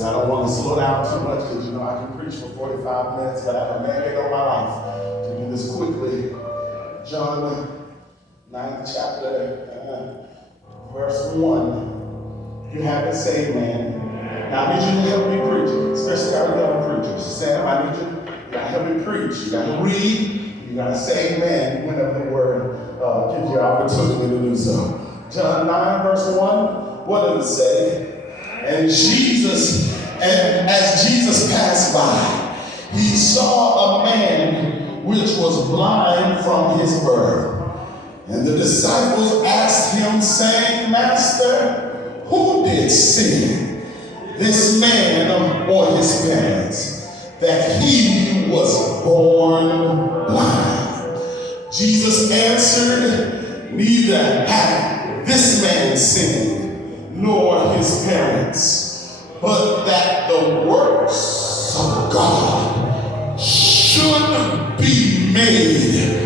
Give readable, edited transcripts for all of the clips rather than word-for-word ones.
So I don't want to slow down too much because you know I can preach for 45 minutes, but I have a mandate on my life to do this quickly. John 9th chapter, verse 1. You have to say, man. Now I need you to help me preach, especially our young preachers. Sam, I need you to help me preach. You got to read. You got to say amen whenever the word gives you opportunity to do so. John 9, verse 1. What does it say? And as Jesus passed by, he saw a man which was blind from his birth. And the disciples asked him, saying, Master, who did sin, this man or his parents, that he was born blind? Jesus answered, neither hath this man sinned, nor his parents, but that the works of God should be made.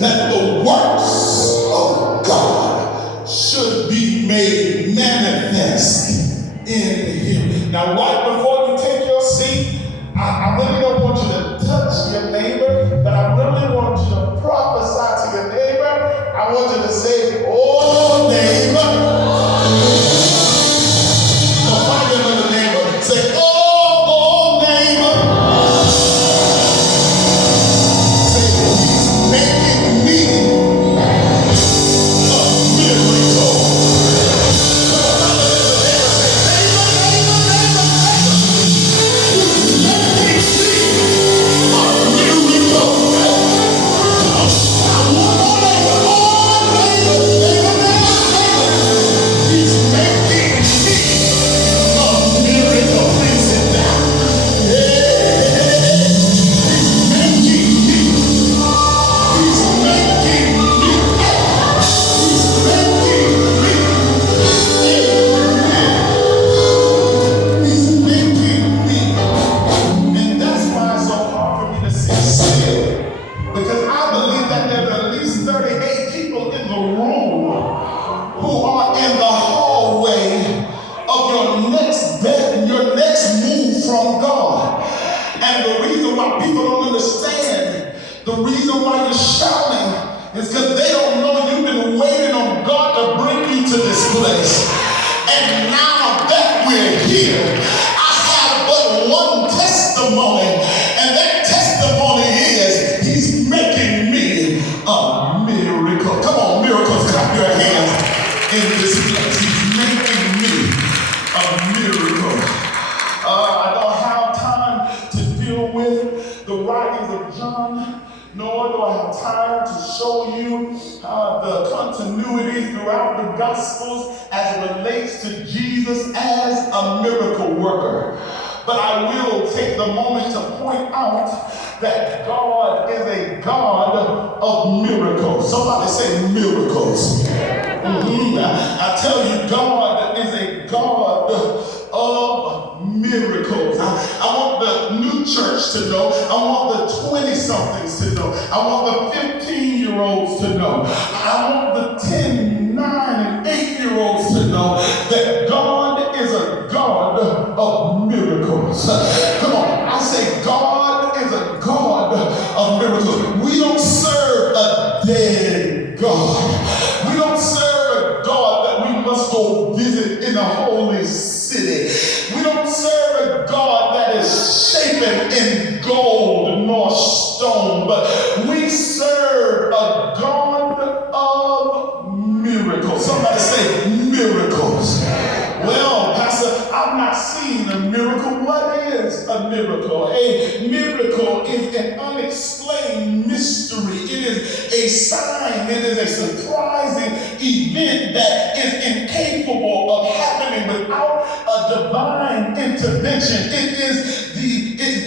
That the works of God should be made manifest in him. Now, right before you take your seat, I really don't want you to touch your neighbor, but I really want you to prophesy to your neighbor. I want you to say, oh, neighbor. So find another neighbor. Say, oh, neighbor. That God is a God of miracles. Somebody say miracles. I tell you, God is a God of miracles. I want the new church to know. I want the 20-somethings to know. I want the 15-year-olds to know. I want the 10, 9, and 8-year-olds to know that God is a God of miracles. Come on, I say God is a God of miracles. We don't serve a dead God. We don't serve a God that we must go visit in a holy city. We don't serve a God that is shapen in gold nor stone, but we serve a God of miracles. Somebody say miracles. Well, Pastor, I've not seen a miracle. What is a miracle? A miracle is an unexplained mystery. It is a sign. It is a surprising event that is incapable of happening without a divine intervention.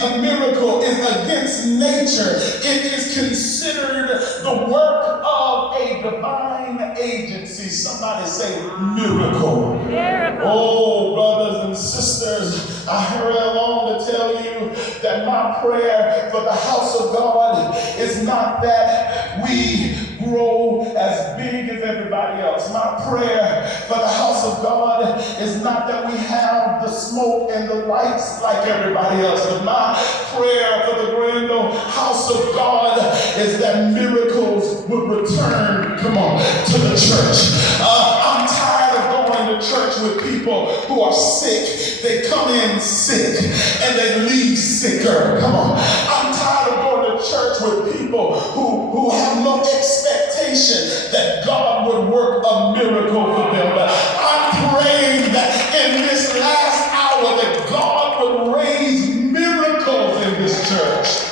A miracle is against nature. It is considered the work of a divine agency. Somebody say miracle. Miracle. Oh, brothers and sisters, I hurry along to tell you that my prayer for the house of God is not that we grow as big as everybody else. My prayer for the house of God is not that we have the smoke and the lights like everybody else. But my prayer for the grand old house of God is that miracles would return, come on, to the church. I'm tired of going to church with people who are sick. They come in sick and they leave sicker. Come on. I'm tired of going to church with people who have no expectation that God would work a miracle for them. But I'm praying that in this last hour that God would raise miracles in this church.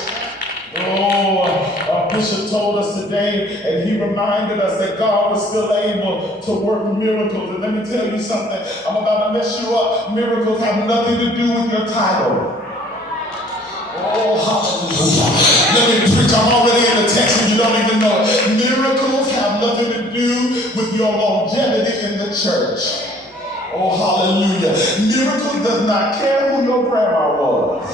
Our bishop told us today, and he reminded us that God was still able to work miracles. And let me tell you something, I'm about to mess you up. Miracles have nothing to do with your title. Oh, hallelujah. Let me preach. I'm already in the text and you don't even know it. Miracles have nothing to do with your longevity in the church. Oh, hallelujah. Miracle does not care who your grandma was.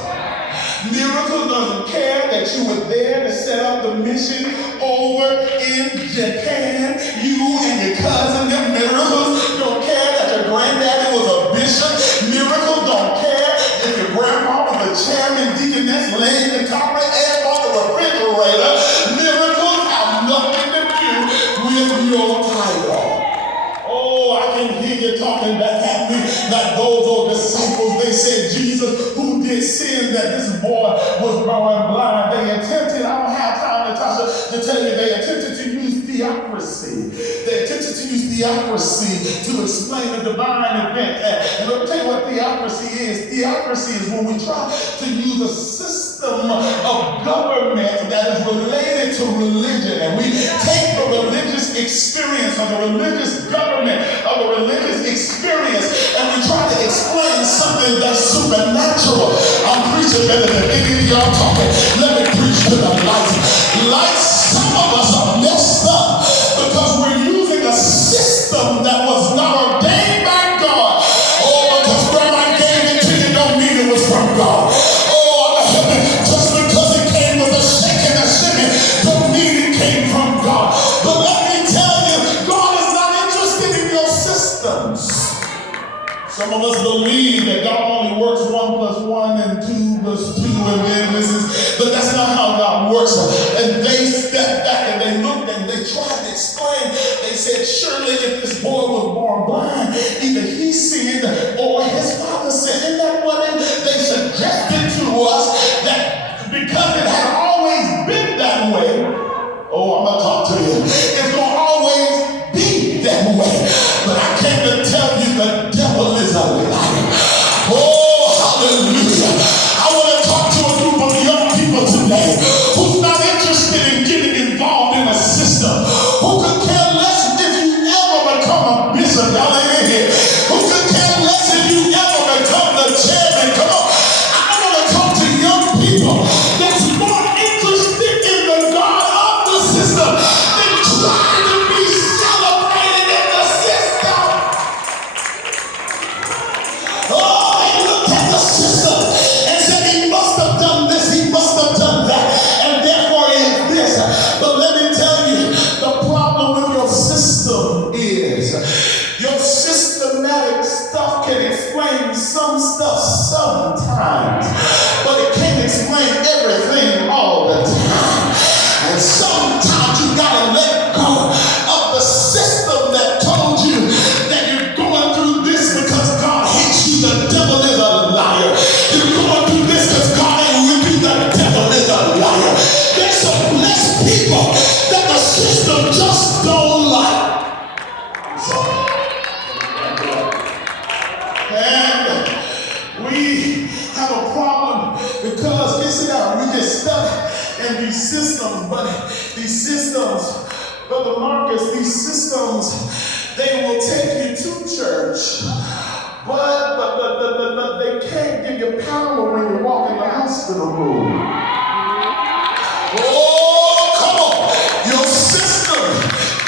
Miracle doesn't care that you were there to set up the mission over in Japan. You and your cousin, them miracles don't care that your granddaddy was a bishop. Miracles don't care if your grandma was a chairman, deaconess, laying the carpet, and on the refrigerator. Miracles have nothing to do with your title. Oh, I can hear you talking back at me like those old disciples. They said, Jesus, who did sin that this boy was born blind? They attempted, I don't have time, Natasha, to tell you, they attempted to use theocracy. They attempted to use theocracy to explain the divine event. And let me tell you what theocracy is. Theocracy is when we try to use a system of government that is related to religion. And we take the religious experience or the religious government of the religious experience and we try to explain something that's supernatural. I'm preaching better than any of y'all talking. Let me preach to the lights. Like some of us are messed up because we're using a system that was not ordained by God. Oh, because grandma gave it to you don't mean it was from God. Oh, just because it came with a shake and a shimmy don't mean it came from God. But let me tell you, God is not interested in your systems. Some of us believe that God only works 1 + 1 and 2 + 2 and then this is, but that's not how God works. And they stepped back and they looked and they tried to explain. They said, surely if this boy was born blind, either he sinned or his father sinned. Isn't that what they suggested to us? That because it had always been that way, oh, I'm going to talk to you. It's going to always be that way. But I came to tell you the devil is a liar. Oh, hallelujah. I want to talk to a group of young people today who's not interested in getting involved in a system, who could care less if you ever become a bishop. Y'all ain't in here. Who could care less if you ever become the chairman. Come on. I want to talk to young people that's more interested in the God of the system than trying to be celebrated in the system. Oh, they looked at the system and said he must have done this, he must have done that, and therefore it is this. But let me tell you, the problem with your system is your systematic stuff can explain some stuff sometimes, but it can't explain everything all the time. And sometimes you gotta let go of the system that told you that you're going through this because God hates you. The devil is a liar. You're going through this because God ain't with you. The devil is a liar. There's some blessed people that the system just don't like. And we have a problem because, listen out, we get stuck in these systems, but these systems, Brother Marcus, these systems, they will take you to church, but they can't give you power when you walk in the hospital room. Oh, come on. Your system,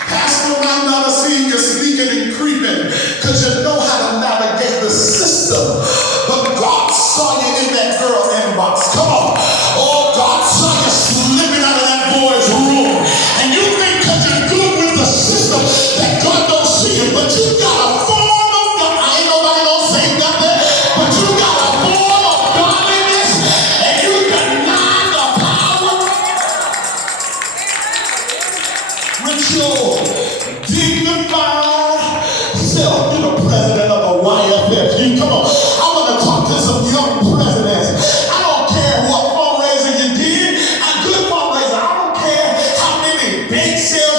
Pastor might not have seen you sneaking and creeping because you know how to navigate the system. But God saw you in that girl inbox. Come on. Oh, God saw you slipping out of that boy's room. And you think because you're good with the system that God don't see you, but you got a form of God. Ain't nobody bake sale